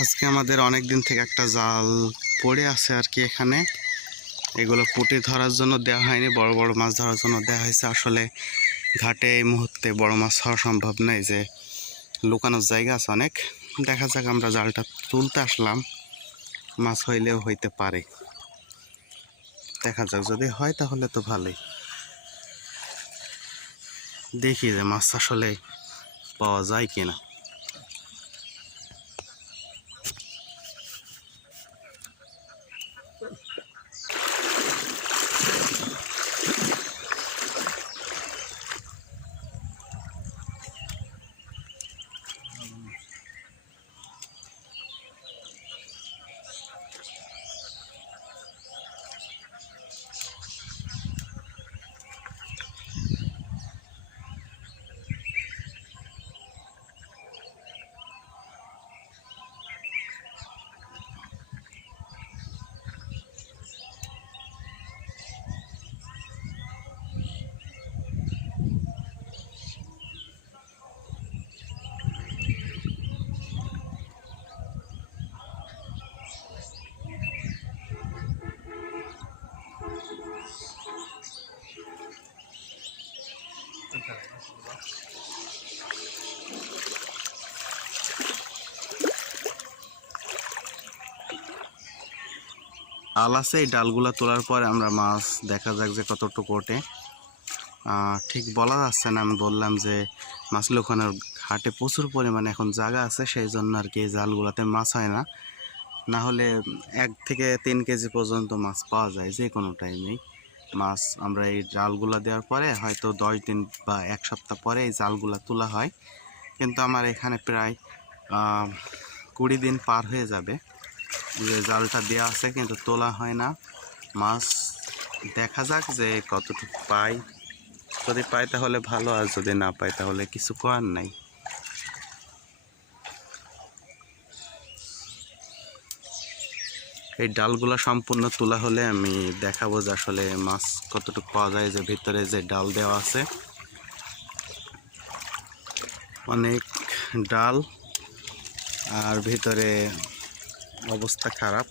আজকে আমাদের অনেক দিন থেকে একটা জাল পড়ে আছে আর কি এখানে। এগুলো পুঁটি ধরার জন্য দেওয়া হয়নি, বড় বড় মাছ ধরার জন্য দেওয়া হয়েছে। আসলে ঘাটে এই মুহূর্তে বড় মাছ হওয়া সম্ভব নয়, যে লুকানোর জায়গা আছে অনেক। দেখা যাক, আমরা জালটা তুলতে আসলাম, মাছ হইলেও হইতে পারে। দেখা যাক, যদি হয় তাহলে তো ভালোই। দেখি যে মাছ আসলে পাওয়া যায় কিনা। ডাল আছে, এই ডালগুলা তোলার পরে আমরা মাছ দেখা যাক যে কতটুকু ওঠে। ঠিক বলা যাচ্ছে না। আমি বললাম যে মাছ লুকানোর ঘাটে প্রচুর পরিমাণে এখন জায়গা আছে, সেই জন্য আর কি এই জালগুলাতে মাছ হয় না। না হলে 1 থেকে 3 কেজি পর্যন্ত মাছ পাওয়া যায় যে কোনো টাইমেই। মাছ আমরা এই জালগুলা দেওয়ার পরে হয়তো 10 দিন বা 1 সপ্তাহ পরে এই জালগুলা তোলা হয়। কিন্তু আমার এখানে প্রায় 20 দিন পার হয়ে যাবে যে জালটা দেওয়া আছে, কিন্তু তোলা হয় না মাছ। দেখা যাক যে কতটুকু পাই। যদি পাই তাহলে ভালো, আর যদি না পাই তাহলে কিছু করার নাই। এই ডালগুলা সম্পূর্ণ তোলা হলে আমি দেখাবো যে আসলে মাছ কতটুকু পাওয়া যায়। যে ভিতরে যে ডাল দেওয়া আছে, অনেক ডাল, আর ভিতরে অবস্থা খারাপ।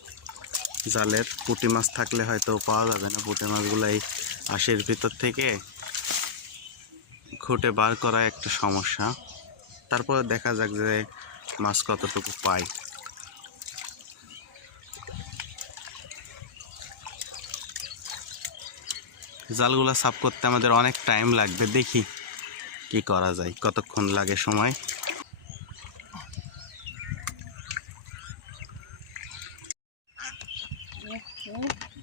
জালের পুঁটি মাছ থাকলে হয়তো পাওয়া যাবে না। পুঁটি মাছগুলো এই আঁশের ভিতর থেকে খুঁটে বার করা একটা সমস্যা। তারপরে দেখা যাক যে মাছ কতটুকু পাই। জালগুলা সাফ করতে আমাদের অনেক টাইম লাগবে, দেখি কি করা যায়, কতক্ষণ লাগে সময়।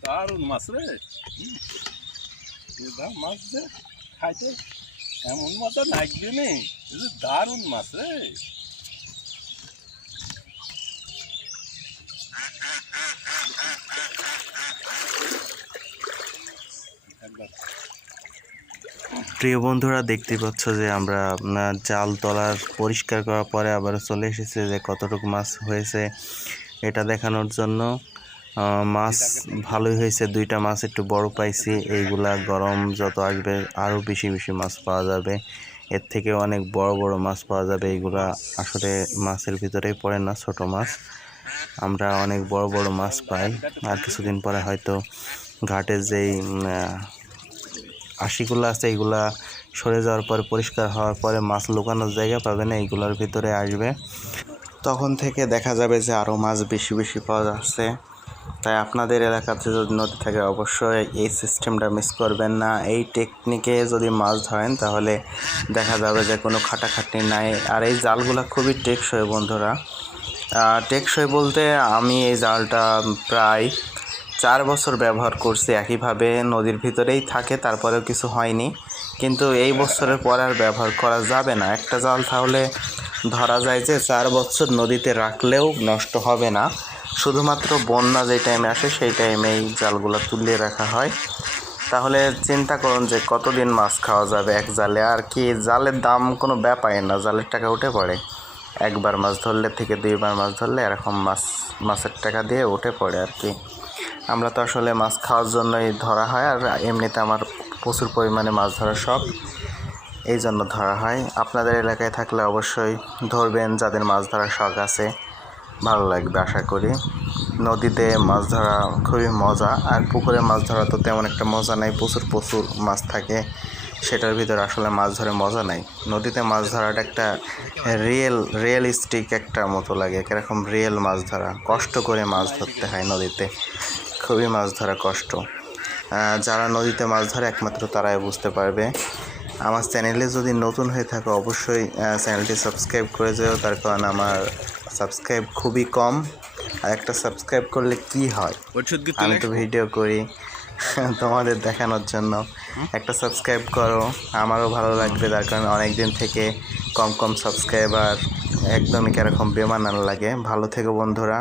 দারুণ মাছ রে, মাছ যে খাইতে এমন মজা লাগবে নি। দারুণ মাছ রে। প্রিয় বন্ধুরা, দেখতে পাচ্ছ যে আমরা জাল তোলার পরিষ্কার করার পরে আবার চলে এসেছে যে কতটুকু মাছ হয়েছে এটা দেখানোর জন্য। মাছ ভালোই হয়েছে, 2টা মাছ একটু বড় পাইছি। এইগুলা গরম যত আসবে আরও বেশি বেশি মাছ পাওয়া যাবে, এর থেকে অনেক বড় বড় মাছ পাওয়া যাবে। এইগুলা আসলে মাছের ভিতরেই পড়ে না, ছোট মাছ। আমরা অনেক বড় বড় মাছ পাই। আর কিছুদিন পরে হয়তো ঘাটের যেই আশিগুলো আছে এইগুলা সরে যাওয়ার পরে, পরিষ্কার হওয়ার পরে মাছ লুকানোর জায়গা পাবে না, এইগুলোর ভিতরে আসবে। তখন থেকে দেখা যাবে যে আরও মাছ বেশি বেশি পাওয়া যাচ্ছে। তাই আপনাদের এলাকাতে যদি নদী থাকে অবশ্যই এই সিস্টেমটা মিস করবেন না। এই টেকনিকে যদি মাছ ধরেন তাহলে দেখা যাবে যে কোনো খাটাখাটনি নাই। আর এই জালগুলো খুবই টেকসই বন্ধুরা। টেকসই বলতে আমি এই জালটা প্রায় 4 বছর ব্যবহার করছি একইভাবে, নদীর ভিতরেই থাকে, তারপরেও কিছু হয়নি। কিন্তু এই বছরের পর আর ব্যবহার করা যাবে না। একটা জাল তাহলে ধরা যায় যে 4 বছর নদীতে রাখলেও নষ্ট হবে না। শুধুমাত্র বন্যা যে টাইমে আসে সেই টাইমেই জালগুলো তুলে রাখা হয়। তাহলে চিন্তা করুন যে কতদিন মাছ খাওয়া যাবে এক জালে। আর কি, জালের দাম কোনো ব্যাপারই না, জালের টাকা উঠে পড়ে। একবার মাছ ধরলে থেকে 2বার মাছ ধরলে এরকম মাছের টাকা দিয়ে উঠে পড়ে আর কি। আমরা তো আসলে মাছ খাওয়ার জন্যই ধরা হয়, আর এমনিতে আমার প্রচুর পরিমাণে মাছ ধরার শখ, এই জন্য ধরা হয়। আপনাদের এলাকায় থাকলে অবশ্যই ধরবেন, যাদের মাছ ধরার শখ আছে। ভালো লাগবে আশা করি। নদীতে মাছ ধরা খুবই মজা, আর পুকুরে মাছ ধরা তো তেমন একটা মজা নাই, প্রচুর প্রচুর মাছ থাকে, সেটার ভিতরে আসলে মাছ ধরে মজা নাই। নদীতে মাছ ধরাটা একটা রিয়েলিস্টিক একটা মতো লাগে, কিরকম রিয়েল মাছ ধরা, কষ্ট করে মাছ ধরতে হয় নদীতে, খুবই মাছ ধরা কষ্ট। যারা নদীতে মাছ ধরে একমাত্র তারাই বুঝতে পারবে। আমার চ্যানেলে যদি নতুন হয়ে থাকো অবশ্যই চ্যানেলটি সাবস্ক্রাইব করে যেও, তার কারণ আমার সাবস্ক্রাইব খুবই কম। আর একটা সাবস্ক্রাইব করলে কি হয়, আমি তো ভিডিও করি তোমাদের দেখানোর জন্য। একটা সাবস্ক্রাইব করো, আমারও ভালো লাগবে, তার কারণ অনেক দিন থেকে কম কম সাবস্ক্রাইবার, একদমই কীরকম বেমানান লাগে। ভালো থেকো বন্ধুরা।